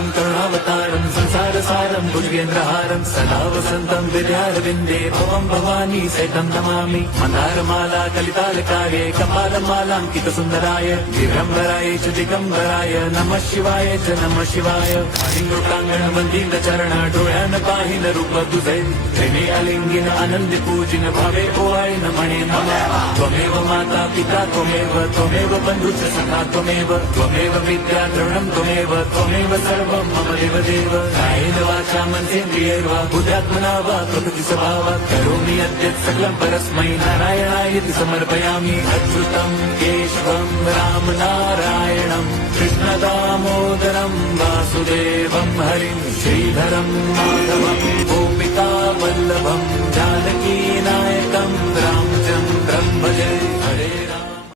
शङ्करं करुणावतारं संसारसारं भुजगेन्द्रहारं सदा वसन्तं विद्यारविन्दे भवं भवानी सहितं नमामि मन्दारमाला कलितालकारे कपालमालाङ्कितसुन्दराय दिगम्बराय च दिगम्बराय नमः शिवाय च नमः शिवाय लोकांगण वंदित चरण डोळ्यान पाहिन रूप तुझे प्रेमे अलिंगिन आनंद पूजिन भावे ओवाळीन म्हणे नमः त्वमेव माता पिता त्वमेव बंधुच सखा त्वमेव विद्या द्रवणं त्वमेव सर्वं मम देव कायेन वाचा मनसेन्द्रियैर्वा बुद्ध्यात्मना वा प्रकृति स्वभावात् करोमि यद्यत् सकलं परस्मै नारायणायति समर्पयामि अच्युतं केशवं राम नारायणं कृष्णदामोदरं वासुदेवं हरिं श्रीधरं माधवं गोपिका वल्लभं जानकी नायकं रामचन्द्रं भजे हरे